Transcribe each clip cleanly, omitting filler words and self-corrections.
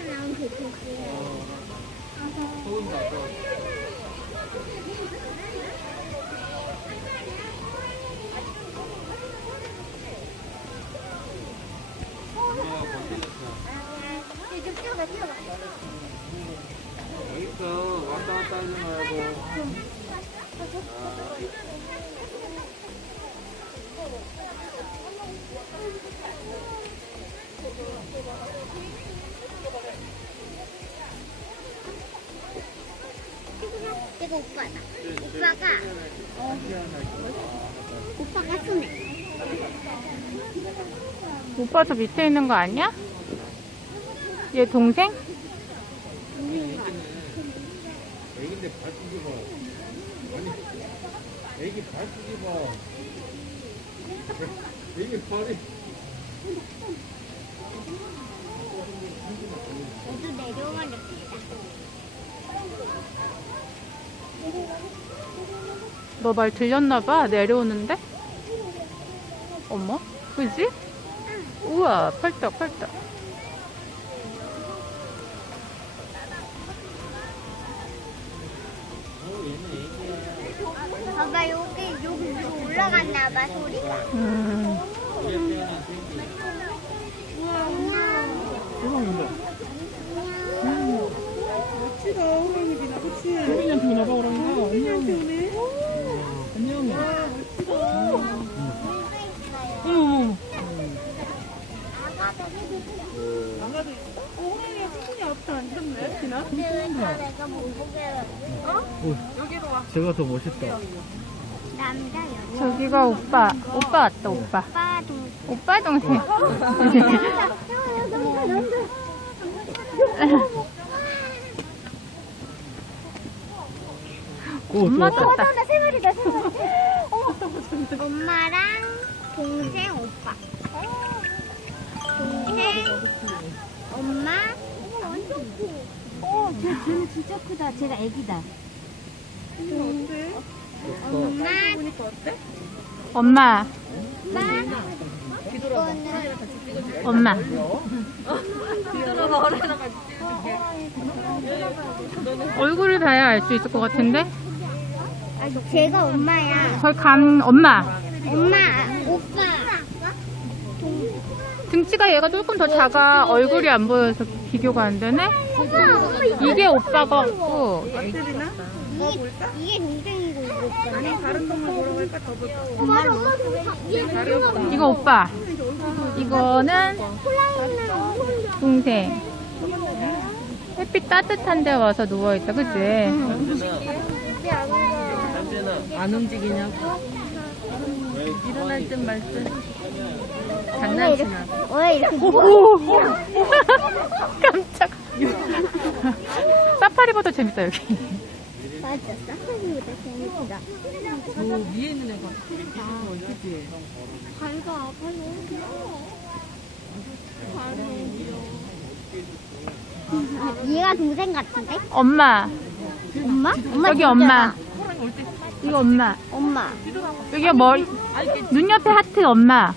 나온 개코지. 더운다, 또. 이제 뛰어가. 여기서 왔다 갔다 하지 말고. 이거 오빠다. 오빠가 쓰네. 오빠 저 밑에 있는 거 아니야? 얘 동생? 애기인데 발 뒤집어. 아니, 애기 발 뒤집어. 애기 발이. 모두 내려오면 너 말 들렸나봐. 내려오는데? 어머, 그지? 우와, 펄떡. 봐봐, 여기 위로 올라갔나봐, 소리가. 멋지다, 호랑이 비나, 그치? 호랑이한테 오나봐, 호랑이가. 안녕. 와, 멋지다. 어머. 나가도 있어? 호랑이가 충분히 앞에 앉았네, 비나? 내가 못 보게. 여기로 와. 제가 더 멋있다. 남자, 여자. 저기가 오빠 왔다, 오빠. 오빠, 동 오빠 동생. 엄마 떴다. 세 마리다, 세 마리. 엄마랑 동생, 오빠. 동생, 엄마. 완전 커. 쟤는 진짜 크다. 쟤가 애기다. 어때? 엄마, 보니까 어때? 엄마. 이거는 엄마. 뒤돌아봐, 어른이랑 같이. 얼굴을 봐야 알 수 있을 것 같은데? 제가 엄마야. 거기 엄마. 엄마, 오빠. 등치가 얘가 조금 더 작아. 얼굴이 안 보여서 비교가 안 되네? 이게 오빠 같고, 아들이나? 뭐 볼까? 이게 동생이고 이거 오빠. 아니, 다른 동물 보러 갈까? 더 볼까? 엄마를 엄마 이거 오빠. 이거는 동생. 햇빛 따뜻한 데 와서 누워있다, 그치? 안 움직이냐고? 일어날 듯 말 듯. 장난치나. 왜 이렇게 오! 깜짝. 사파리보다 재밌다, 여기. 맞아. 사파리보다 재밌다. 저 위에 있는 애가. 그치? 밝아. 얘가 동생 같은데? 엄마. 엄마? 엄마 여기 진짜다. 엄마. 이거 엄마. 엄마. 여기가 머리. 눈 옆에 하트 엄마.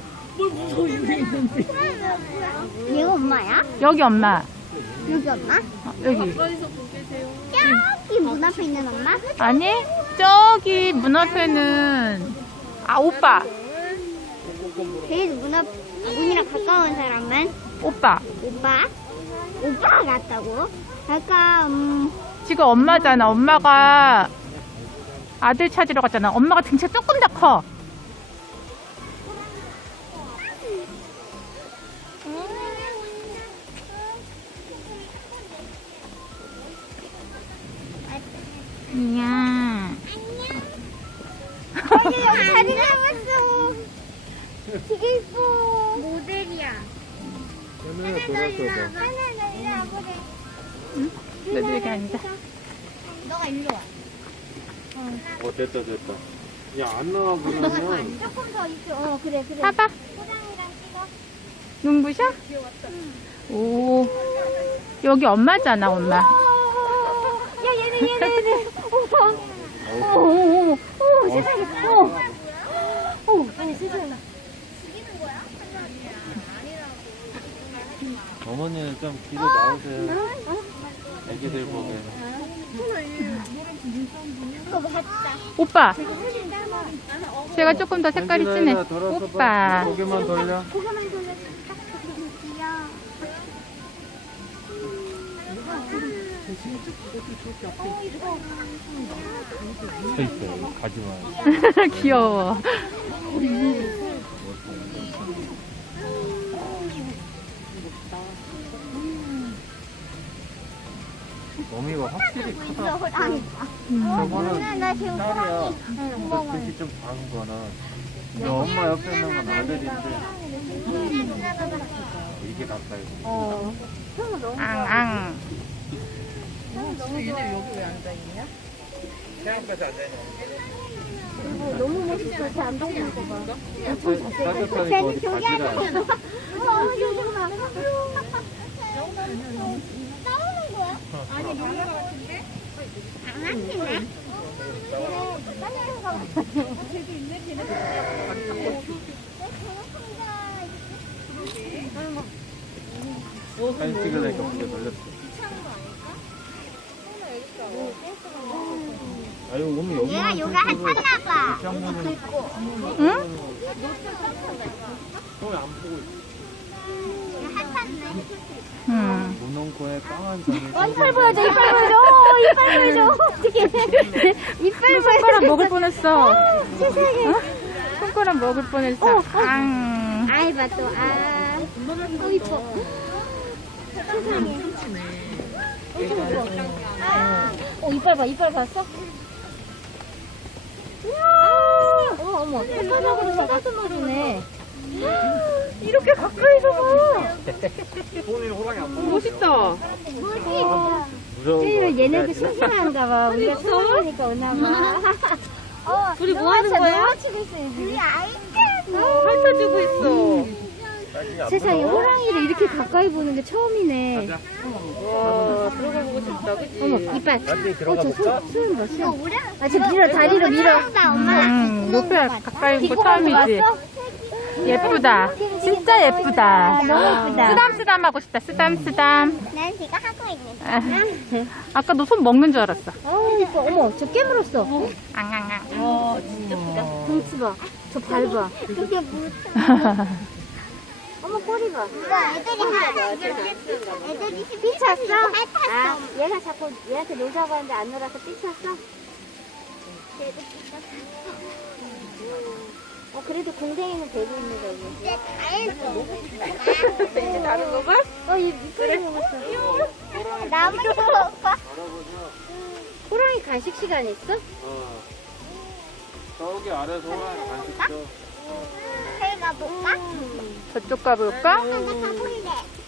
얘가 엄마야? 여기 엄마. 여기 엄마? 여기. 저기 문 앞에 있는 엄마? 아니, 저기 문 앞에는, 오빠. 제일 문이랑 가까운 사람은? 오빠. 오빠? 오빠가 같다고? 약간 지금 엄마잖아. 엄마가 아들 찾으러 갔잖아. 엄마가 등치가 조금 더 커. 안녕. 자리 잡았어. 되게 이뻐. 모델이야. 하나 돌아서봐. 하나 일로 와보래. 너도 여기 앉아. 너가 일로 와. 됐다. 야, 안 나와 보려면. 조금 더 이쪽. 그래. 봐봐. 호랑이랑 찍어. 눈부셔? 오. 여기 엄마잖아, 엄마. 야 얘네. 어머. 세상에. 아니 세상에. 어, 어머니는 좀 뒤로 나오세요. 애기들 보게. 오빠. 제가 조금 더 색깔이 진해. 현진아, 돌아서 오빠. 봐. 고개만 돌려. 고개만 돌려. 귀여워. 서 있어. 가지 마. 귀여워. 어미가 확실히 크다. 호랑이. 저거는 나 지금 딸이야. 호랑이. 빛이 좀 작은 거나. 근데 엄마 옆에 있는 건 아들인데 이게 가까이. 앙앙. 너무 멋있어. 쟤안 보이는 거 봐. 따뜻하니까 어디 가지라. 여기 봐. 싸우는 거야? 아니, 놀러 같은데? 강아지네? 사진 찍으려니까 고개 돌렸어. 아유, 어머니 여기. 얘가 요가 핫하나 봐. 응? 형이 안 보고 있어. 핫한데? 응. 문홍코에 빵한 점이. 이빨 보여줘, 이빨 보여줘. 이빨 보여줘. 어떡해. 이빨 손가락 먹을 뻔했어. 세상에. 손가락 먹을 뻔했어. 앙. 아이, 봐, 또, 아. 이뻐. 세상에. 아. 이빨 봐, 이빨 봤어? 어머, 손가락으로 잡아주네. 이렇게 가까이서 봐. 손이 호랑이 안 보고. 멋있다. 무서워. 얘네들 심심한가 봐. 우리가 처음이니까 오나 봐. 둘이 뭐 하는 거야? 우리 아이들. 핥아주고 있어. 세상에 호랑이를 이렇게 가까이 보는 게 처음이네. 와, 들어가 보고 싶다, 그치? 어머, 이빨. 나중에 들어가 볼까? 수은 뭐 수은. 아, 저 밀어, 다리로 밀어. 옆에 가까이 온 거 처음이지. 예쁘다. 진짜 예쁘다. 너무 예쁘다. 쓰담쓰담 하고 싶다. 쓰담쓰담. 난 지금 하고 있는. 아까 너 손 먹는 줄 알았어. 이뻐. 어머, 저 깨물었어. 앙앙앙. 덩치 봐. 저 발 봐. 그게 뭐. 어머, 꼬리 봐. 애들이 삐쳤어? 아, 얘가 자꾸 얘한테 놀자고 하는데 안 놀아서 삐쳤어? 얘도 삐쳤어. 그래도 공댕이는 되고 있는 거지. 이제 다 했어. 이제 다른 거 봐? 얘 이쁘게 먹었어. 나무도 봐. 호랑이 간식 시간 있어? 저기 아래서 호랑이 간식 줘. 저희 가볼까? 저쪽 가볼까? 나 가볼래.